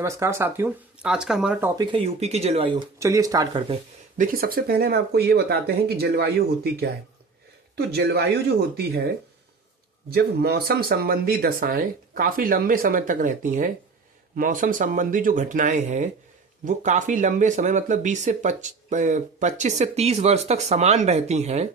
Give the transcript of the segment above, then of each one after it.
नमस्कार साथियों। आज का हमारा टॉपिक है यूपी की जलवायु। चलिए स्टार्ट करते हैं। देखिए, सबसे पहले हम आपको ये बताते हैं कि जलवायु होती क्या है। तो जलवायु जो होती है, जब मौसम संबंधी दशाएं काफी लंबे समय तक रहती हैं, मौसम संबंधी जो घटनाएं हैं वो काफी लंबे समय मतलब 20 से 25 से 30 वर्ष तक समान रहती हैं,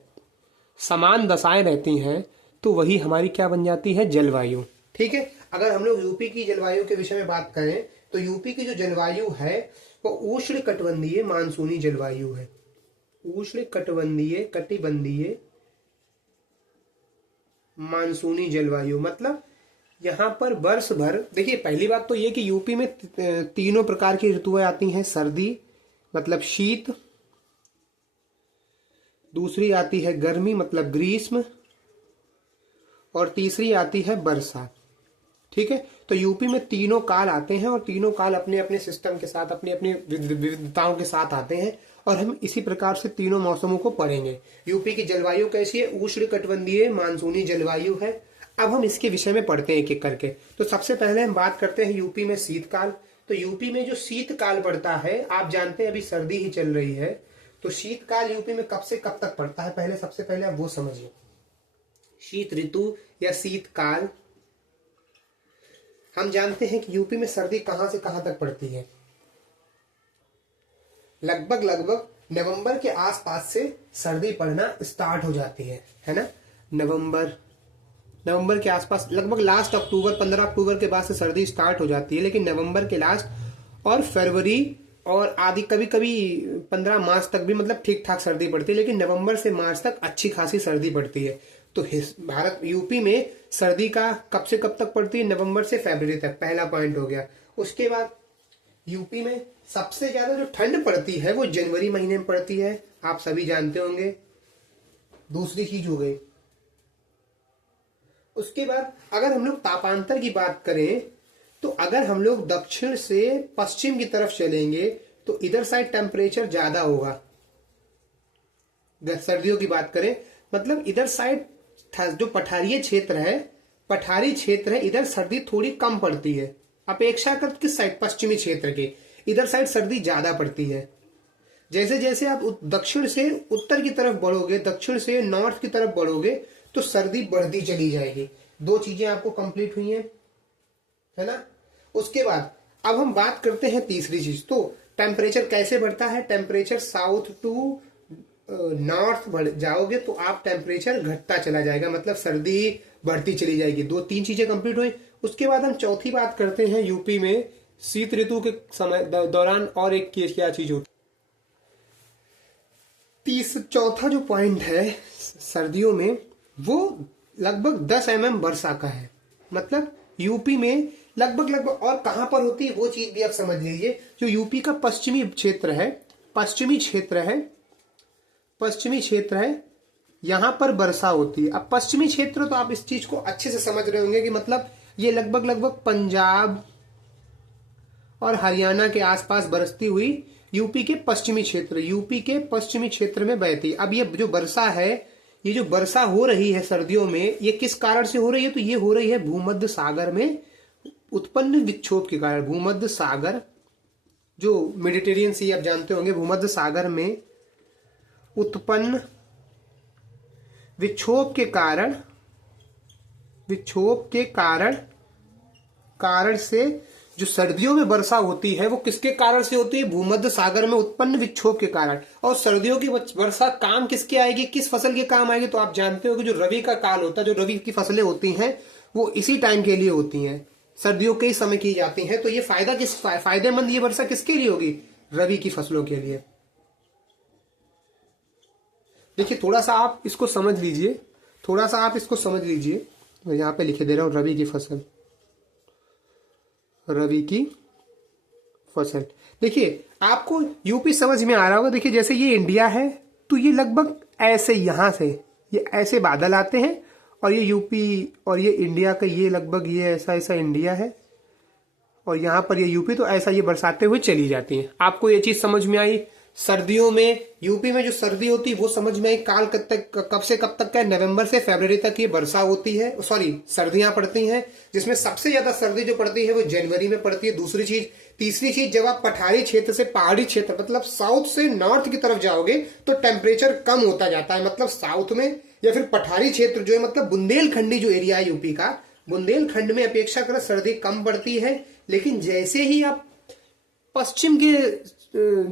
समान दशाएं रहती हैं, तो वही हमारी क्या बन जाती है, जलवायु। ठीक है। अगर हम लोग यूपी की जलवायु के विषय में बात करें तो यूपी की जो जलवायु है वो उष्ण कटिबंधीय मानसूनी जलवायु है। उष्ण कटिबंधीय मानसूनी जलवायु मतलब यहाँ पर वर्ष भर, देखिए पहली बात तो ये कि यूपी में तीनों प्रकार की ऋतुएं आती हैं। सर्दी मतलब शीत, दूसरी आती है गर्मी मतलब ग्रीष्म, और तीसरी आती है वर्षा। ठीक है। तो यूपी में तीनों काल आते हैं और तीनों काल अपने अपने सिस्टम के साथ, अपने अपने विविधताओं के साथ आते हैं, और हम इसी प्रकार से तीनों मौसमों को पढ़ेंगे। यूपी की जलवायु कैसी है? उष्ण कटिबंधीय मानसूनी जलवायु है। अब हम इसके विषय में पढ़ते हैं एक एक करके। तो सबसे पहले हम बात करते हैं यूपी में शीतकाल। तो यूपी में जो शीतकाल पड़ता है, आप जानते हैं अभी सर्दी ही चल रही है, तो शीतकाल यूपी में कब से कब तक पड़ता है, पहले सबसे पहले आप वो समझिए। शीत ऋतु या शीतकाल, हम जानते हैं कि यूपी में सर्दी कहां से कहां तक पड़ती है। लगभग नवंबर के आसपास से सर्दी पड़ना स्टार्ट हो जाती है ना। नवंबर के आसपास, लगभग लास्ट अक्टूबर, 15 अक्टूबर के बाद से सर्दी स्टार्ट हो जाती है, लेकिन नवंबर के लास्ट और फरवरी और आदि कभी कभी 15 मार्च तक भी मतलब ठीक ठाक सर्दी पड़ती है, लेकिन नवंबर से मार्च तक अच्छी खासी सर्दी पड़ती है। तो भारत यूपी में सर्दी का कब से कब तक पड़ती है? नवंबर से फरवरी तक। पहला पॉइंट हो गया। उसके बाद यूपी में सबसे ज्यादा जो ठंड पड़ती है वो जनवरी महीने में पड़ती है, आप सभी जानते होंगे। दूसरी चीज हो गई। उसके बाद अगर हम लोग तापांतर की बात करें तो अगर हम लोग दक्षिण से पश्चिम की तरफ चलेंगे तो इधर साइड टेम्परेचर ज्यादा होगा। सर्दियों की बात करें मतलब इधर साइड जो पठारी क्षेत्र है, इधर सर्दी थोड़ी कम पड़ती है अपेक्षाकृत किस साइड, पश्चिमी क्षेत्र के। इधर साइड सर्दी ज्यादा पड़ती है। जैसे जैसे आप दक्षिण से उत्तर की तरफ बढ़ोगे, दक्षिण से नॉर्थ की तरफ बढ़ोगे, तो सर्दी बढ़ती चली जाएगी। दो चीजें आपको कंप्लीट हुई हैं, है ना। उसके बाद अब हम बात करते हैं तीसरी चीज। तो टेम्परेचर कैसे बढ़ता है? टेम्परेचर साउथ टू नॉर्थ बढ़ जाओगे तो आप टेम्परेचर घटता चला जाएगा, मतलब सर्दी बढ़ती चली जाएगी। दो तीन चीजें कंप्लीट हुई। उसके बाद हम चौथी बात करते हैं यूपी में शीत ऋतु के समय दौरान और एक क्या चीज होती। चौथा जो पॉइंट है सर्दियों में वो लगभग 10 mm वर्षा का है। मतलब यूपी में लगभग और कहां पर होती है वो चीज भी आप समझ लीजिए। जो यूपी का पश्चिमी क्षेत्र है, यहां पर वर्षा होती है। अब पश्चिमी क्षेत्र तो आप इस चीज को अच्छे से समझ रहे होंगे कि मतलब ये लगभग पंजाब और हरियाणा के आसपास बरसती हुई यूपी के पश्चिमी क्षेत्र में बहती है। अब ये जो वर्षा है, ये जो वर्षा हो रही है सर्दियों में, ये किस कारण से हो रही है? तो ये हो रही है भूमध्य सागर में उत्पन्न विक्षोभ के कारण। भूमध्य सागर जो मेडिटेरियन सी आप जानते होंगे, भूमध्य सागर में उत्पन्न विक्षोभ के कारण से जो सर्दियों में वर्षा होती है वो किसके कारण से होती है? भूमध्य सागर में उत्पन्न विक्षोभ के कारण। और सर्दियों की वर्षा काम किसके आएगी, किस फसल के काम आएगी? तो आप जानते हो कि जो रबी का काल होता है, जो रबी की फसलें होती हैं वो इसी टाइम के लिए होती हैं, सर्दियों के ही समय की जाती हैं। तो ये फायदेमंद ये वर्षा किसके लिए होगी? रबी की फसलों के लिए। देखिए थोड़ा सा आप इसको समझ लीजिए, मैं यहां पे लिखे दे रहा हूं रबी की फसल। देखिए आपको यूपी समझ में आ रहा होगा। देखिए जैसे ये इंडिया है तो ये लगभग ऐसे यहां से ये ऐसे बादल आते हैं, और ये यूपी और ये इंडिया का ये लगभग ये ऐसा इंडिया है, और यहां पर ये यूपी, तो ऐसा ये बरसाते हुए चली जाती हैं। आपको ये चीज समझ में आई? सर्दियों में यूपी में जो सर्दी होती है वो समझ में आई, काल कब से कब तक का है, नवंबर से फरवरी तक ये वर्षा होती है, सॉरी सर्दियां पड़ती हैं, जिसमें सबसे ज्यादा सर्दी जो पड़ती है वो जनवरी में पड़ती है। दूसरी चीज, तीसरी चीज, जब आप पठारी क्षेत्र से पहाड़ी क्षेत्र मतलब साउथ से नॉर्थ की तरफ जाओगे तो टेम्परेचर कम होता जाता है, मतलब साउथ में या फिर पठारी क्षेत्र जो है मतलब बुंदेलखंडी जो एरिया है यूपी का, बुंदेलखंड में अपेक्षाकृत सर्दी कम पड़ती है। लेकिन जैसे ही आप पश्चिम के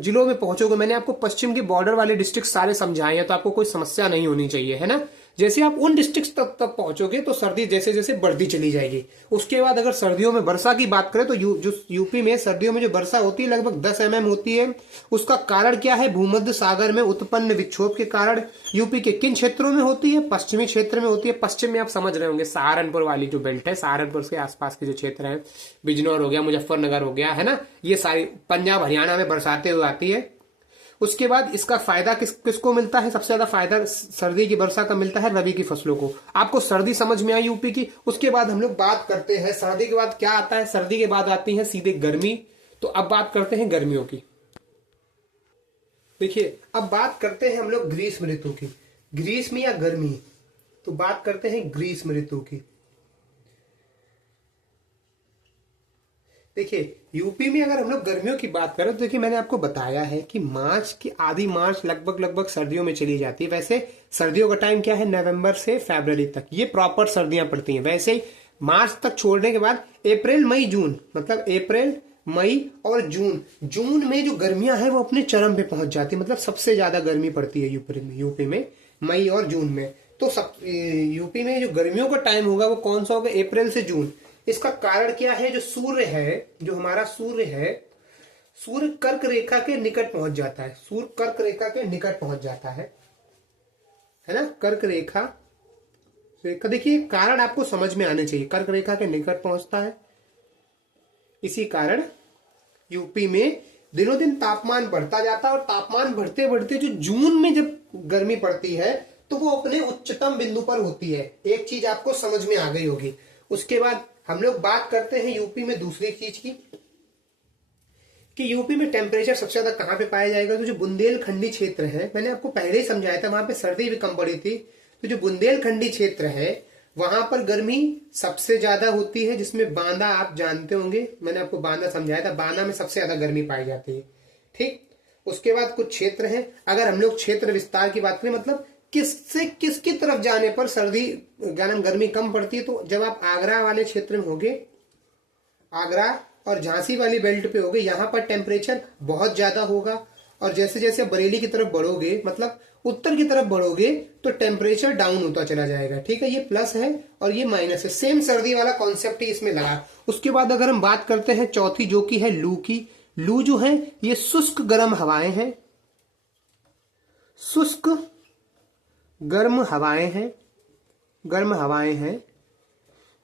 जिलों में पहुंचोगे, मैंने आपको पश्चिम के बॉर्डर वाले डिस्ट्रिक्ट सारे समझाए हैं तो आपको कोई समस्या नहीं होनी चाहिए, है ना। जैसे आप उन डिस्ट्रिक्ट तक पहुंचोगे तो सर्दी जैसे जैसे बढ़ती चली जाएगी। उसके बाद अगर सर्दियों में वर्षा की बात करें तो जो यूपी में सर्दियों में जो वर्षा होती है लगभग 10 mm होती है। उसका कारण क्या है, भूमध्य सागर में उत्पन्न विक्षोभ के कारण। यूपी के किन क्षेत्रों में होती है, पश्चिमी क्षेत्र में होती है। पश्चिम में आप समझ रहे होंगे सहारनपुर वाली जो बेल्ट है, सहारनपुर के आसपास के जो क्षेत्र है, बिजनौर हो गया, मुजफ्फरनगर हो गया, है ना, ये सारी पंजाब हरियाणा में बरसातें हुए आती है। उसके बाद इसका फायदा किसको मिलता है, सबसे ज्यादा फायदा सर्दी की वर्षा का मिलता है रबी की फसलों को। आपको सर्दी समझ में आई यूपी की। उसके बाद हम लोग बात करते हैं सर्दी के बाद क्या आता है, सर्दी के बाद आती है सीधे गर्मी। तो अब बात करते हैं गर्मियों की। देखिए अब बात करते हैं हम लोग ग्रीष्म ऋतु की। ग्रीष्म या गर्मी, तो बात करते हैं ग्रीष्म ऋतु की। देखिए यूपी में अगर हम लोग गर्मियों की बात करें तो देखिए मैंने आपको बताया है कि मार्च की आधी मार्च लगभग सर्दियों में चली जाती है। वैसे सर्दियों का टाइम क्या है, नवंबर से फरवरी तक ये प्रॉपर सर्दियां पड़ती हैं। वैसे ही मार्च तक छोड़ने के बाद अप्रैल मई जून, मतलब अप्रैल मई और जून में जो गर्मियां हैं वो अपने चरम पे पहुंच जाती है, मतलब सबसे ज्यादा गर्मी पड़ती है यूपी में मई और जून में। तो यूपी में जो गर्मियों का टाइम होगा वो कौन सा होगा, अप्रैल से जून। इसका कारण क्या है, जो सूर्य है, जो हमारा सूर्य है, सूर्य कर्क रेखा के निकट पहुंच जाता है। सूर्य कर्क रेखा के निकट पहुंच जाता है ना, कर्क रेखा। देखिए कारण आपको समझ में आने चाहिए, कर्क रेखा के निकट पहुंचता है। इसी कारण यूपी में दिनों दिन तापमान बढ़ता जाता है और तापमान बढ़ते बढ़ते जो जून में जब गर्मी पड़ती है तो वो अपने उच्चतम बिंदु पर होती है। एक चीज आपको समझ में आ गई होगी। उसके बाद हम लोग बात करते हैं यूपी में दूसरी चीज की, कि यूपी में टेम्परेचर सबसे ज्यादा कहां पे पाया जाएगा। तो जो बुंदेलखंडी क्षेत्र है, मैंने आपको पहले ही समझाया था, वहां पे सर्दी भी कम पड़ी थी। तो जो बुंदेलखंडी क्षेत्र है वहां पर गर्मी सबसे ज्यादा होती है, जिसमें बांदा आप जानते होंगे, मैंने आपको बांदा समझाया था, बांदा में सबसे ज्यादा गर्मी पाई जाती है। ठीक, उसके बाद कुछ क्षेत्र हैं। अगर हम लोग क्षेत्र विस्तार की बात करें, मतलब किसकी तरफ जाने पर सर्दी गर्मी कम पड़ती है, तो जब आप आगरा वाले क्षेत्र में होगे, आगरा और झांसी वाली बेल्ट पे होगे, यहां पर टेम्परेचर बहुत ज्यादा होगा। और जैसे जैसे बरेली की तरफ बढ़ोगे, मतलब उत्तर की तरफ बढ़ोगे, तो टेम्परेचर डाउन होता चला जाएगा। ठीक है, ये प्लस है और ये माइनस है, सेम सर्दी वाला कॉन्सेप्ट ही इसमें लगा। उसके बाद अगर हम बात करते हैं चौथी, जो की है लू की। लू जो है ये शुष्क गर्म हवाएं हैं, शुष्क गर्म हवाएं हैं, गर्म हवाएं हैं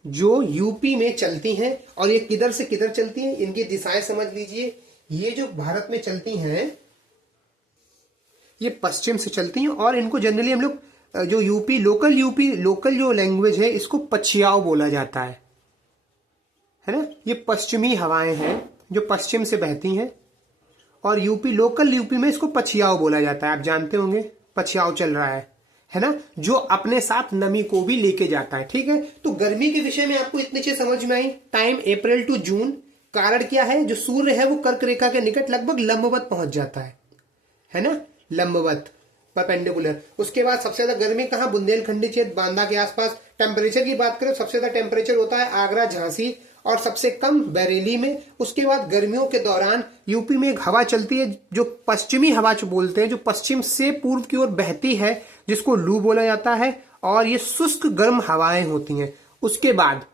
जो यूपी में चलती हैं। और ये किधर से किधर चलती हैं, इनकी दिशाएं समझ लीजिए। ये जो भारत में चलती हैं ये पश्चिम से चलती हैं, और इनको जनरली हम लोग जो यूपी लोकल जो लैंग्वेज है इसको पछियाव बोला जाता है ना। ये पश्चिमी हवाएं हैं जो पश्चिम से बहती हैं, और लोकल यूपी में इसको पछियाव बोला जाता है। आप जानते होंगे पछियाव चल रहा है ना, जो अपने साथ नमी को भी लेके जाता है। ठीक है, तो गर्मी के विषय में आपको इतनी चीज समझ में आई। Time April to June. कारण क्या है, जो सूर्य है वो कर्क रेखा के निकट लगभग लंबवत पहुंच जाता है ना, लंबवत परपेंडिकुलर। उसके बाद सबसे ज्यादा गर्मी कहां, बुंदेलखंडी क्षेत्र, बांदा के आसपास। टेम्परेचर की बात करें, सबसे ज्यादा टेम्परेचर होता है आगरा, झांसी, और सबसे कम बरेली में। उसके बाद गर्मियों के दौरान यूपी में एक हवा चलती है जो पश्चिमी हवा जो बोलते हैं, जो पश्चिम से पूर्व की ओर बहती है, जिसको लू बोला जाता है, और ये शुष्क गर्म हवाएं होती हैं। उसके बाद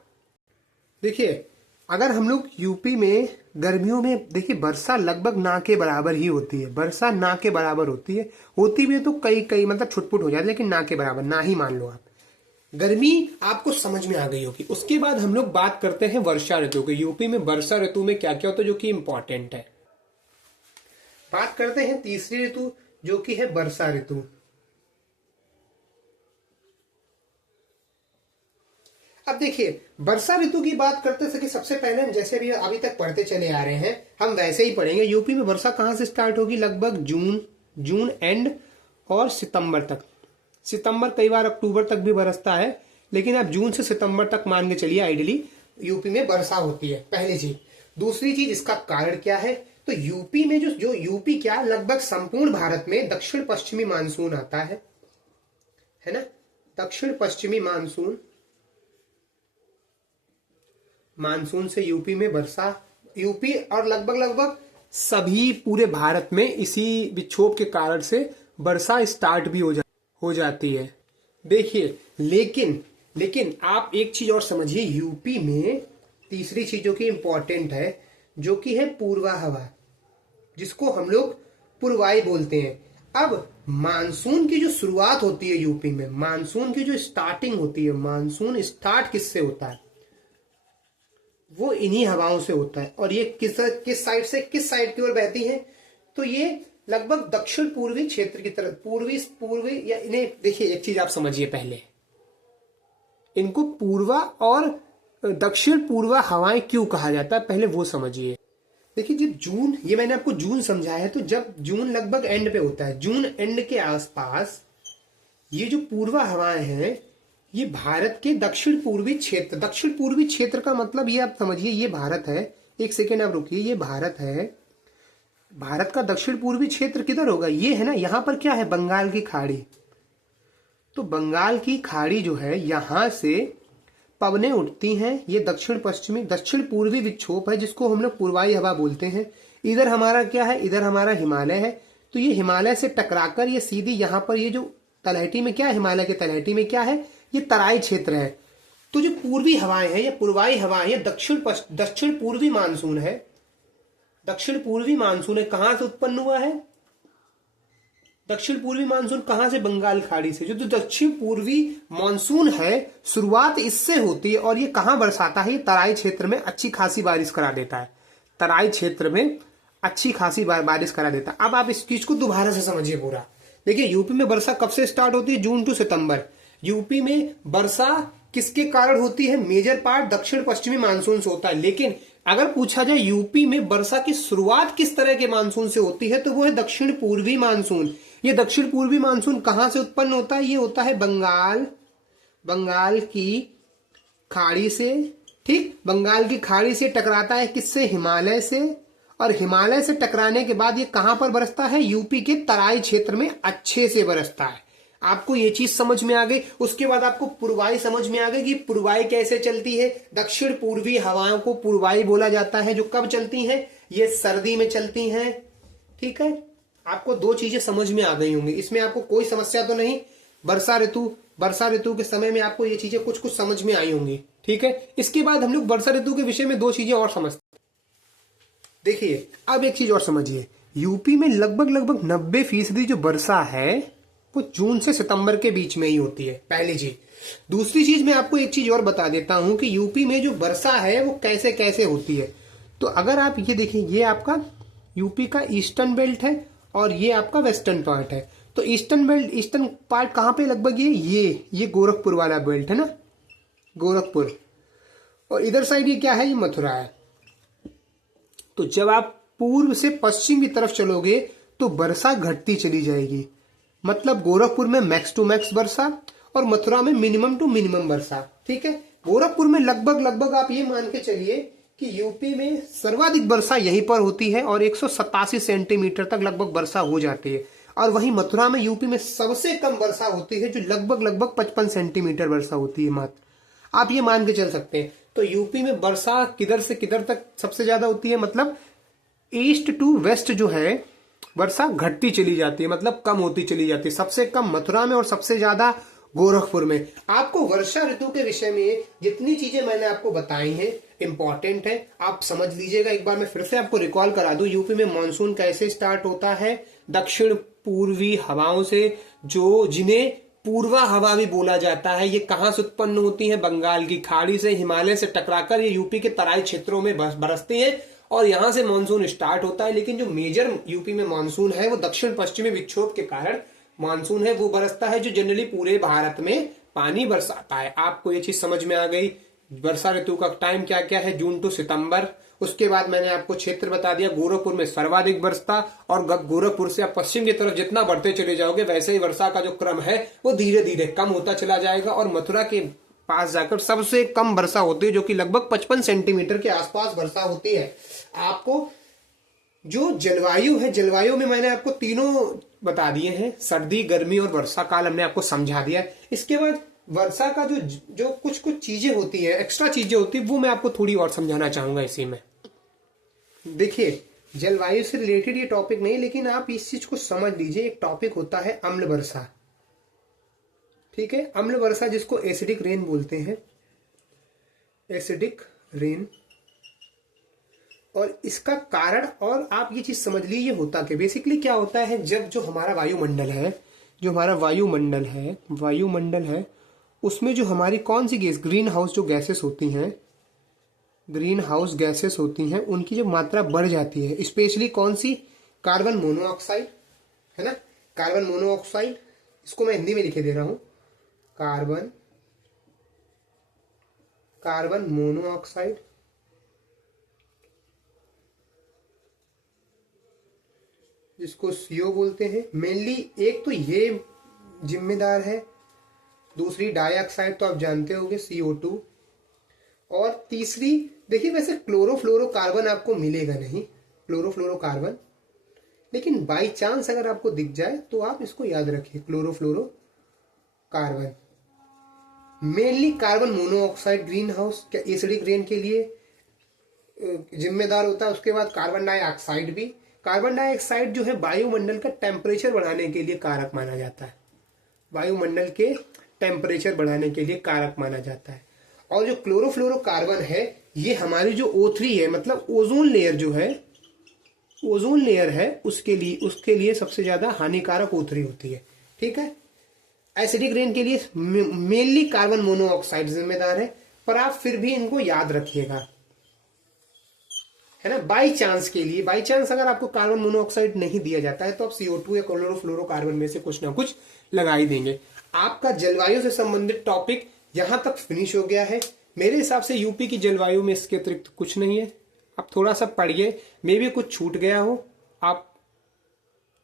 देखिए अगर हम लोग यूपी में गर्मियों में, देखिए वर्षा लगभग ना के बराबर ही होती है, वर्षा ना के बराबर होती है, होती भी है तो कई मतलब छुटपुट हो जाती है, लेकिन ना के बराबर, ना ही मान लो आप। गर्मी आपको समझ में आ गई होगी। उसके बाद हम लोग बात करते हैं वर्षा ऋतु की। यूपी में वर्षा ऋतु में क्या क्या होता है जो कि इंपॉर्टेंट है। बात करते हैं तीसरी ऋतु जो कि है वर्षा ऋतु। अब देखिए वर्षा ऋतु की बात करते थे कि सबसे पहले हम जैसे अभी तक पढ़ते चले आ रहे हैं, हम वैसे ही पढ़ेंगे। यूपी में वर्षा कहाँ से स्टार्ट होगी? लगभग जून एंड और सितंबर तक। सितंबर, कई बार अक्टूबर तक भी बरसता है, लेकिन आप जून से सितंबर तक मान के चलिए आइडियली यूपी में वर्षा होती है, पहली चीज। दूसरी चीज, इसका कारण क्या है? तो यूपी में जो यूपी क्या लगभग संपूर्ण भारत में दक्षिण पश्चिमी मानसून आता है ना? दक्षिण पश्चिमी मानसून से यूपी में वर्षा, यूपी और लगभग सभी पूरे भारत में इसी विक्षोभ के कारण से वर्षा स्टार्ट भी हो जाती है। देखिए लेकिन आप एक चीज और समझिए, यूपी में तीसरी चीज जो कि इंपॉर्टेंट है, जो कि है पूर्वा हवा, जिसको हम लोग पूर्वाई बोलते हैं। अब मानसून की जो शुरुआत होती है यूपी में, मानसून की जो स्टार्टिंग होती है, मानसून स्टार्ट किससे होता है? वो इन्हीं हवाओं से होता है। और ये किस साइड से किस साइड की ओर बहती है? तो ये लगभग दक्षिण पूर्वी क्षेत्र की तरफ, पूर्वी या इन्हें देखिए, एक चीज आप समझिए पहले, इनको पूर्वा और दक्षिण पूर्वा हवाएं क्यों कहा जाता है, पहले वो समझिए। देखिए जब जून, ये मैंने आपको जून समझाया है, तो जब जून लगभग एंड पे होता है, जून एंड के आसपास ये जो पूर्वा हवाएं हैं, ये भारत के दक्षिण पूर्वी क्षेत्र का मतलब ये आप समझिए, ये भारत है, एक सेकेंड आप रुकिए, ये भारत है, भारत का दक्षिण पूर्वी क्षेत्र किधर होगा? ये है ना, यहां पर क्या है? बंगाल की खाड़ी। तो बंगाल की खाड़ी जो है, यहां से पवनें उठती हैं, ये दक्षिण पूर्वी विक्षोभ है, जिसको हम लोग पूर्वाई हवा बोलते हैं। इधर हमारा क्या है? इधर हमारा हिमालय है। तो ये हिमालय से टकराकर ये सीधी यहाँ पर, ये जो तलहटी में क्या है, हिमालय के तलहटी में क्या है? ये तराई क्षेत्र है। तो जो पूर्वी हवाएं हैं, ये पूर्वाई हवाएं, ये दक्षिण पूर्वी मानसून है। दक्षिण पूर्वी मानसून है, कहां से उत्पन्न हुआ है? दक्षिण पूर्वी मानसून कहां से? बंगाल खाड़ी से। जो दक्षिण पूर्वी मानसून है, शुरुआत इससे होती है, और ये कहां बरसाता है? तराई क्षेत्र में अच्छी खासी बारिश करा देता है। तराई क्षेत्र में अच्छी खासी बारिश करा देता है। अब आप इस चीज को दोबारा से समझिए पूरा। देखिए यूपी में वर्षा कब से स्टार्ट होती है? जून टू सितंबर। यूपी में वर्षा किसके कारण होती है? मेजर पार्ट दक्षिण पश्चिमी मानसून से होता है। लेकिन अगर पूछा जाए बी में वर्षा की शुरुआत किस तरह के मानसून से होती है, तो वो है दक्षिण पूर्वी मानसून। ये दक्षिण पूर्वी मानसून कहां से उत्पन्न होता है? ये होता है बंगाल की खाड़ी से। ठीक, बंगाल की खाड़ी से टकराता है किससे? हिमालय से। और हिमालय से टकराने के बाद ये कहां पर बरसता है? यूपी के तराई क्षेत्र में अच्छे से बरसता है। आपको ये चीज समझ में आ गई। उसके बाद आपको पूर्वाई समझ में आ गई कि पूर्वाई कैसे चलती है। दक्षिण पूर्वी हवाओं को पूर्वाई बोला जाता है, जो कब चलती हैं? ये सर्दी में चलती हैं। ठीक है, आपको दो चीजें समझ में आ गई होंगी, इसमें आपको कोई समस्या तो नहीं। वर्षा ऋतु के समय में आपको ये चीजें कुछ समझ में आई होंगी। ठीक है, इसके बाद हम लोग वर्षा ऋतु के विषय में दो चीजें और समझते। देखिए अब एक चीज और समझिए, यूपी में लगभग 90% जो वर्षा है वो जून से सितंबर के बीच में ही होती है, पहली चीज। दूसरी चीज मैं आपको एक चीज और बता देता हूं कि यूपी में जो वर्षा है वो कैसे कैसे होती है। तो अगर आप ये देखिए, ये आपका यूपी का ईस्टर्न बेल्ट है और ये आपका वेस्टर्न पार्ट है। तो ईस्टर्न पार्ट कहां पे? लगभग ये गोरखपुर वाला बेल्ट है ना, गोरखपुर। और इधर साइड ये क्या है? ये मथुरा है। तो जब आप पूर्व से पश्चिम की तरफ चलोगे तो वर्षा घटती चली जाएगी। मतलब गोरखपुर में मैक्स टू मैक्स वर्षा और मथुरा में मिनिमम टू मिनिमम वर्षा। ठीक है, गोरखपुर में लगभग आप ये मान के चलिए कि यूपी में सर्वाधिक वर्षा यहीं पर होती है और 187 सेंटीमीटर तक लगभग वर्षा हो जाती है। और वहीं मथुरा में यूपी में सबसे कम वर्षा होती है, जो लगभग 55 सेंटीमीटर वर्षा होती है मात्र। आप ये मान के चल सकते हैं। तो यूपी में वर्षा किधर से किधर तक सबसे ज्यादा होती है? मतलब ईस्ट टू वेस्ट जो है वर्षा घटती चली जाती है, मतलब कम होती चली जाती है। सबसे कम मथुरा में और सबसे ज्यादा गोरखपुर में। आपको वर्षा ऋतु के विषय में जितनी चीजें मैंने आपको बताई हैं इंपॉर्टेंट है, आप समझ लीजिएगा। एक बार मैं फिर से आपको रिकॉल करा दूं, यूपी में मानसून कैसे स्टार्ट होता है? दक्षिण पूर्वी हवाओं से, जिन्हें पूर्वा हवा भी बोला जाता है। ये कहां से उत्पन्न होती है? बंगाल की खाड़ी से, हिमालय से टकराकर ये यूपी के तराई क्षेत्रों में बरसती हैं और यहां से मानसून स्टार्ट होता है। लेकिन जो मेजर यूपी में मानसून है वो दक्षिण पश्चिमी विक्षोभ के कारण मानसून है वो बरसता है, जो जनरली पूरे भारत में पानी बरसाता है। आपको ये चीज समझ में आ गई। वर्षा ऋतु का टाइम क्या क्या है, जून टू सितंबर। उसके बाद मैंने आपको क्षेत्र बता दिया, गोरखपुर में सर्वाधिक बरसता, और गोरखपुर से आप पश्चिम की तरफ जितना बढ़ते चले जाओगे वैसे ही वर्षा का जो क्रम है वो धीरे धीरे कम होता चला जाएगा, और मथुरा के पास जाकर सबसे कम वर्षा होती है, जो कि लगभग 55 सेंटीमीटर के आसपास वर्षा होती है। आपको जो जलवायु है, जलवायु में मैंने आपको तीनों बता दिए हैं, सर्दी, गर्मी और वर्षा काल हमने आपको समझा दिया है। इसके बाद वर्षा का जो कुछ कुछ चीजें होती है, एक्स्ट्रा चीजें होती है, वो मैं आपको थोड़ी और समझाना चाहूंगा इसी में। देखिए, जलवायु से रिलेटेड ये टॉपिक नहीं, लेकिन आप इस चीज को समझ लीजिए। एक टॉपिक होता है अम्ल वर्षा, ठीक है, अम्ल वर्षा जिसको एसिडिक रेन बोलते हैं, एसिडिक रेन। और इसका कारण, और आप ये चीज समझ लीजिए होता क्या, बेसिकली क्या होता है, जब जो हमारा वायुमंडल है, जो हमारा वायुमंडल है उसमें जो हमारी कौन सी गैस, ग्रीन हाउस जो गैसेस होती हैं, ग्रीन हाउस गैसेस होती हैं, उनकी जब मात्रा बढ़ जाती है, स्पेशली कौन सी, कार्बन मोनोऑक्साइड, है ना, कार्बन मोनोऑक्साइड, इसको मैं हिंदी में लिखे दे रहा हूं, कार्बन मोनोऑक्साइड, जिसको CO बोलते हैं। मेनली एक तो ये जिम्मेदार है, दूसरी डाइऑक्साइड तो आप जानते होंगे, CO2, और तीसरी, देखिए वैसे क्लोरोफ्लोरोकार्बन आपको मिलेगा नहीं, क्लोरोफ्लोरोकार्बन, लेकिन बाई चांस अगर आपको दिख जाए तो आप इसको याद रखिए, chlorofluorocarbon. Mainly carbon monoxide green house acidic rain के लिए जिम्मेदार होता है। उसके बाद कार्बन डाइऑक्साइड भी, कार्बन डाइऑक्साइड जो है वायुमंडल का टेम्परेचर बढ़ाने के लिए कारक माना जाता है, वायुमंडल के टेम्परेचर बढ़ाने के लिए कारक माना जाता है। और जो क्लोरोफ्लोरोकार्बन है, ये हमारी जो O3 है, मतलब ओजोन लेयर जो है, ओजोन लेयर है, उसके लिए सबसे ज्यादा हानिकारक O3 होती है, ठीक है। एसिडिक रेन के लिए मेनली कार्बन मोनोऑक्साइड जिम्मेदार है, पर आप फिर भी इनको याद रखिएगा, है ना। बाई चांस के लिए, बाई चांस अगर आपको कार्बन मोनोऑक्साइड नहीं दिया जाता है तो आप CO2 या क्लोरोफ्लोरोकार्बन में से कुछ ना कुछ लगा ही देंगे। आपका जलवायु से संबंधित टॉपिक यहां तक फिनिश हो गया है। मेरे हिसाब से यूपी की जलवायु में इसके अतिरिक्त कुछ नहीं है। आप थोड़ा सा पढ़िए, मे भी कुछ छूट गया हो, आप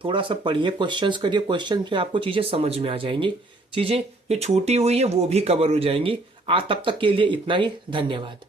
थोड़ा सा पढ़िए, क्वेश्चंस करिए, क्वेश्चंस में आपको चीजें समझ में आ जाएंगी, चीजें जो छूटी हुई है वो भी कवर हो जाएंगी। आज तब तक के लिए इतना ही, धन्यवाद।